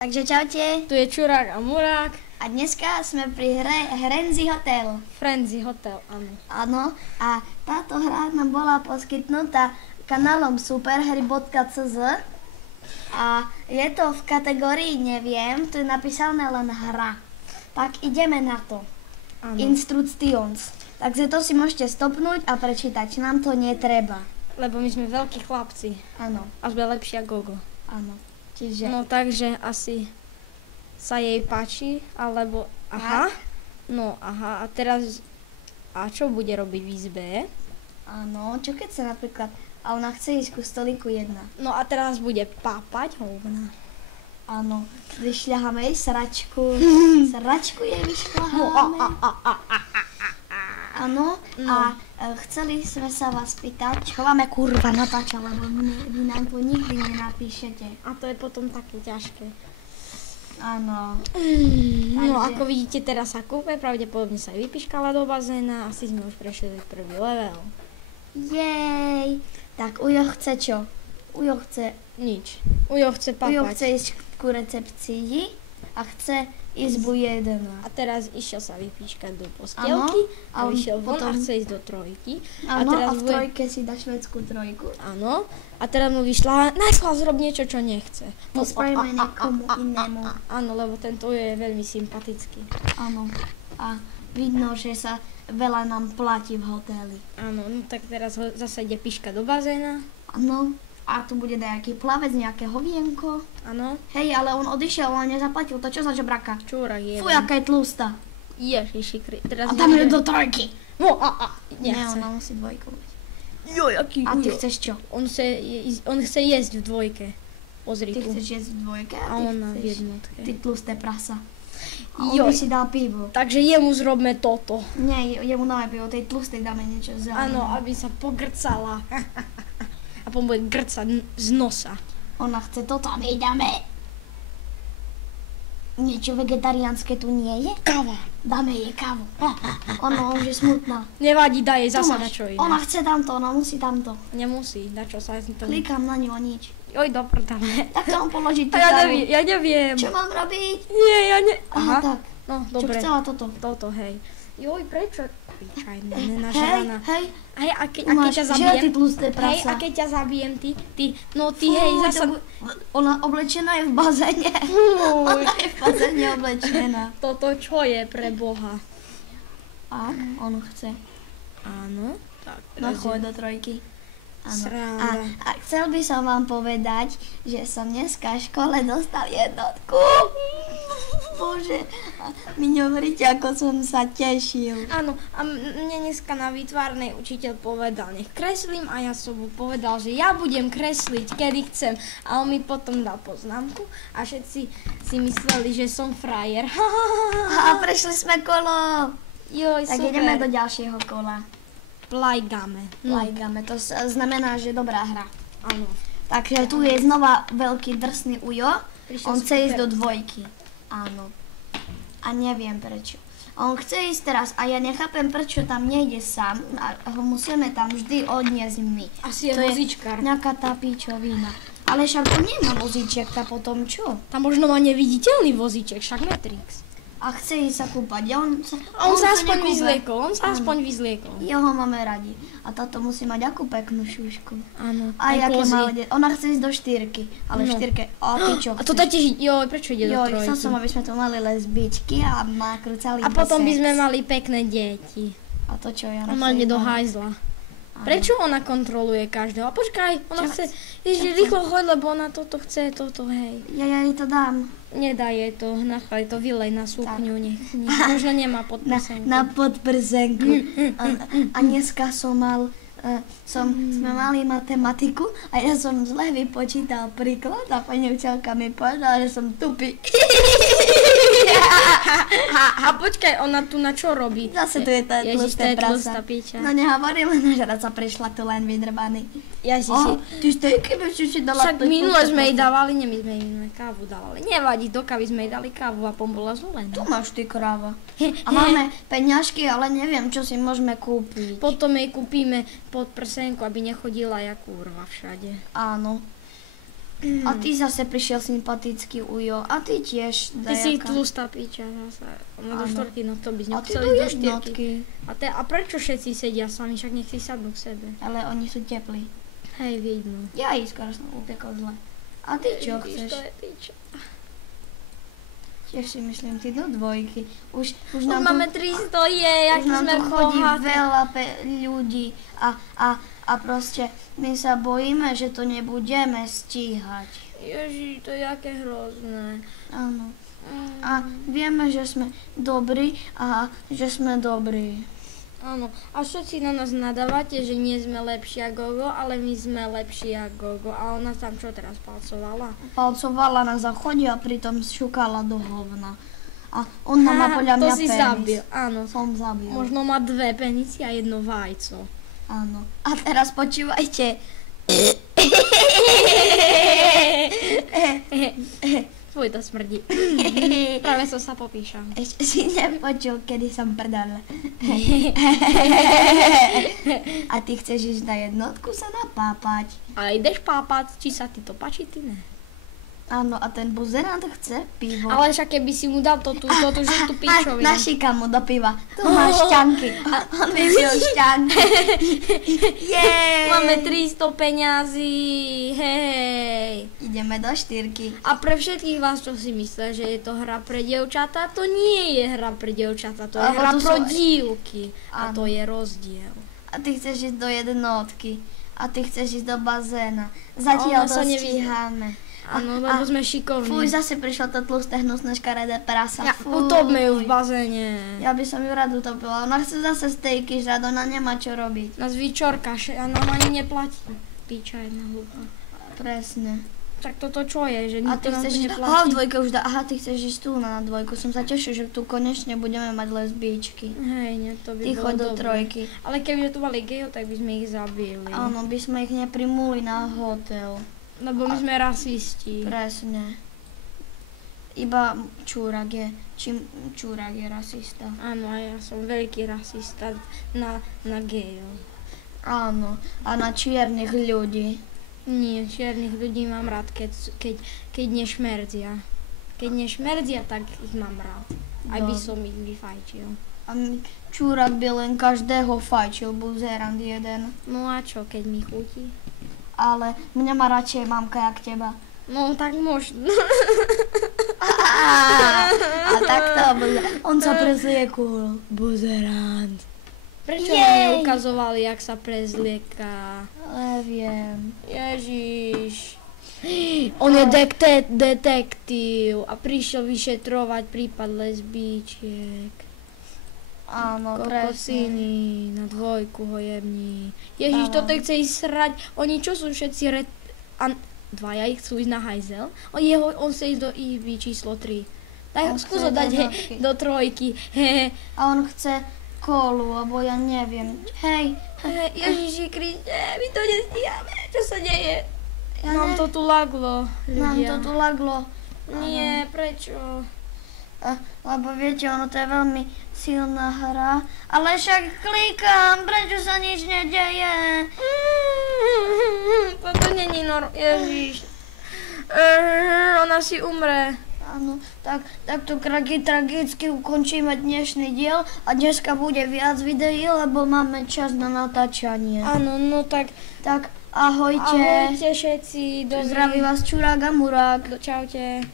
Takže čaute. Tu je Čurák a Murák. A dneska sme pri hre Frenzy Hotel. Frenzy Hotel, áno. Áno. A táto hra nám bola poskytnutá kanálom superhry.cz a je to v kategórii neviem, tu je napísané len hra. Tak ideme na to. Áno. Instructions. Takže to si môžete stopnúť a prečítať. Nám to netreba. Lebo my sme veľkí chlapci. Áno. A sme lepší ako Gogo. Áno. Čiže... No takže asi sa jej páči, alebo... Aha. No aha, a teraz... A čo bude robiť v izbe? Áno, čo keď sa napríklad... A ona chce ísť ku stolíku 1. No a teraz bude pápať hovna. Áno, vyšľaháme jej sračku. Sračku jej vyšľaháme. Áno, a chceli sme sa vás pýtať, chováme kurva natáča, lebo vy nám to nikdy nenapíšete. A to je potom také ťažké. Áno. No ako vidíte, teraz sa kúpe, pravdepodobne sa aj vypiškala do bazéna, asi sme už prešli prvý level. Jej. Tak Ujo chce čo? Ujo chce... Nič. Ujo chce papať. Ujo chce ísť ku recepcii a chce izbu 1. A teraz išiel sa vypíškať do postielky a vyšiel von a chce ísť do trojky. Áno, a v trojke si dá švédsku trojku. Áno, a teraz mu vyšla, najskôr zrob niečo, čo nechce. To spravíme niekomu inému. Áno, lebo tento je veľmi sympatický. Áno, a vidno, že sa veľa nám platí v hoteli. Áno, no tak teraz ho zase ide píška do bazéna. Áno. A tu bude nejaký plavec, nejaké hovienko. Áno. Hej, ale on odišiel, on nezaplatil. To čo za žebraka? Čúrak je. Fuj, aká je tlustá. Ježiši, teraz a tam je do trojky. No, Nie, nechce. ona musí dvojku mať. Joj, aký A ty chceš čo? On chce jesť v dvojke. Pozri Ty tu. chceš jesť v dvojke A ty ona v chceš... jednotke. Ty tlusté prasa. A on by Joj. si dal pivo. Takže jemu zrobme toto. Nie, jemu dáme pivo, tej tlustej dáme niečo zelené. Áno, aby sa pogrcala. A potom bude grcať z nosa. Ona chce toto a my dáme. Niečo vegetariánske tu nie je? Káva. Dáme jej kávu. Ona už je smutná. Nevadí, daj jej Tu zasa máš. na čo iné. Ona chce tamto, ona musí tamto. Nemusí, na čo sa to... Klikám na ňu a nič. Joj, do prdele. Tak to mám položiť tú A ja kávu. neviem, ja neviem. Čo mám robiť? Nie, ja ne... Aha, tak. No, Čo dobre. chcela toto? Toto, hej. Joj, prečo? Pičajne, Hej, nenažraná. hej. Hej, a keď Máš ťa želty zabijem... tlusté Hej, prasa. a keď ťa zabijem, ty, Fú, hej, zasa... Ona oblečená je v bazéne. Fuj. Ona je v bazéne oblečená. Toto čo je pre Boha? A on chce. Áno. Tak, No teraz je- choď do trojky. Áno. Sranda. A chcel by som vám povedať, že som dneska v škole dostal jednotku. Bože, mi nehovoríte, ako som sa tešil. Áno, a mne dneska na výtvarnej učiteľ povedal, nech kreslím a ja som mu povedal, že ja budem kresliť, kedy chcem. A on mi potom dal poznámku a všetci si mysleli, že som frajer. A prešli sme kolo. Joj, Tak super. ideme do ďalšieho kola. Plajgame. Lajgame, to znamená, že dobrá hra. Áno. Takže tu je znova veľký drsný Ujo. Prišiel On chce super. ísť do dvojky. Áno. A neviem prečo. On chce ísť teraz a ja nechápem, prečo tam nejde sám. A ho musíme tam vždy odniesť my. Asi je To vozíčkar. nejaká tá píčovina. Ale však to nemá vozíček, tá potom čo? Tam možno má neviditeľný vozíček, však Matrix. A chce ísť sa kúpať. A on sa aspoň nekúpe. vyzliekol, on sa Áno. aspoň vyzliekol. Jeho máme radi. A táto musí mať akú peknú šušku. Áno. A aj jaké kozy. malé Ona chce ísť do štyrky. Ale No. štyrke, a ty čo A toto tiež, joj, prečo ide do Jo, trojky? chcel som, aby sme tu mali lesbičky a nakrúcali A potom by sex. sme mali pekné deti. A to čo, ja Ona ide do hajzla. Prečo ona kontroluje každého? A počkaj, ona Čo chce, ježiš, rýchlo hoď, lebo ona toto chce, toto, hej. Ja jej to dám. Nedá jej to, nachaj to, vylej na sukňu, možno nemá podprsenku. Na podprsenku. A dneska som mal, sme mali matematiku a ja som zle vypočítal príklad a pani učiteľka mi povedala, že som tupý. A počkaj, ona tu na čo robí? Zase tu je tá Ježiš, to tlusté je tlustá prasa. piča. No nehovorím len, že raz sa prišla tu len vydrbaný. Ježiši. Ty stejky by si dala... Však minule sme jej dávali, nie my sme jej minule kávu dávali. Nevadí, do kávy sme jej dali kávu a pom bola zvolená. Tu máš ty kráva. A máme peňažky, ale neviem, čo si môžeme kúpiť. Potom jej kúpime podprsenku, aby nechodila jak kurva všade. Áno. A ty zase prišiel sympatický Ujo. A ty tiež, Ty si dajaká. tlustá piča zase. Ona do Áno. štvorky, no to by z A ňou ty chcel do ísť do štyrky. jednotky. A prečo všetci sedia sami, však nech si sadnú k sebe. Ale oni sú teplí. Hej, vidno. Ja ich skoro som upiekol zle. A ty čo chceš? To je piča. Tiež si myslím, ty do dvojky. Už Už nám máme tu, 300, jak už nám sme tu chodí bohatí. veľa ľudí a proste my sa bojíme, že to nebudeme stíhať. Ježi, to je aké hrozné. Áno. A vieme, že sme dobrí a že sme dobrí. Áno, a všetci na nás nadávate, že nie sme lepší ako Gogo, ale my sme lepší ako Gogo. A ona tam čo teraz palcovala? Palcovala na záchode a pritom šukala do hovna. A on má podľa to mňa si penis. zabil, áno. Som zabil. Možno má 2 penisy a 1 vajco. Áno. A teraz počúvajte. Tvoj to smrdí. Práve som sa popíšam. Ešte si nepočul, kedy som prdal. A ty chceš ísť na jednotku sa napápať. A ideš pápať, či sa ti to páči, ty ne. Áno, a ten buzerant chce pivo. Ale však keby si mu dal tú žltú pičovinu. Našika mu do piva. Tu máš šťanky. On vypil šťanky. Jej. Máme 300 peňazí, hej. Ideme do štyrky. A pre všetkých vás, čo si myslia, že je to hra pre dievčatá, to nie je hra pre dievčatá, to je Lebo hra tu pro sú- dívky. A Áno. to je rozdiel. A ty chceš ísť do jednotky. A ty chceš ísť do bazéna. Zatiaľ Ono sa to nevyzná. stíhame. Áno, lebo sme šikovní. Fuj, zase prišlo to tlusté, hnusné, škaredé prasa. Ja, Fuj. utopme ju v bazéne. Ja by som ju rád utopila. Ona chce zase stejky žrať, ona nemá čo robiť. Nás vyčorka, a nám ani neplatí. Píča jedna hlúpa. Presne. Tak toto čo je, že A nikto ty nám chceš to ísť... Aha, v neplatí? dvojke už dá... Aha, ty chceš ísť tu na dvojku. Som sa tešil, že tu konečne budeme mať lesbičky. Hej, nie, to by Ty bolo choď do dobré. trojky. Ale keby tu mali gejov, tak by sme ich zabili. Áno, by sme ich neprimuli na hotel. Lebo my sme rasisti. Presne. Iba Čúrak je... Čúrak je rasista. Áno, a ja som veľký rasista na gejov. Áno. A na čiernych ľudí. Nie, čiernych ľudí mám rád, keď nešmerdzia. Keď nešmerdzia, tak ich mám rád. Aj by Dobre. som ich vyfajčil. A Čúrak by len každého fajčil, buzerant jeden. No a čo, keď mi chutí? Ale mňa má radšej mamka jak teba. No tak možno. A takto bude. On sa prezlie cool. Buzerant. Prečo Jej. mi ukazovali, jak sa prezlieka? Neviem. Ježiš. On je detektív a prišiel vyšetrovať prípad lesbíčiek. Áno, presne. Kokosiny, na dvojku ho jební. Ježiš, Áno. toto chce ísť srať. Oni čo sú všetci dvaja ich chcú ísť na hajzel? On chce ísť do izby číslo 3. On Tak skús chce ho dať do hej, jednotky. do trojky. He. A on chce kolu, alebo ja neviem. Hej, Ježiši Kriste, my to nestíhame. Čo sa deje? Ja Nám ne- to tu laglo, nám ľudia. to tu laglo. Nie, prečo? Lebo viete, ono to je veľmi silná hra. Ale však klikám, prečo sa nič nedeje? Toto není Ježiš. Ona si umre. Áno, tak to tragicky ukončíme dnešný diel a dneska bude viac videí, lebo máme čas na natáčanie. Áno, no tak Tak ahojte. ahojte všetci. Zdraví vás Čurák a Murák. Čaute.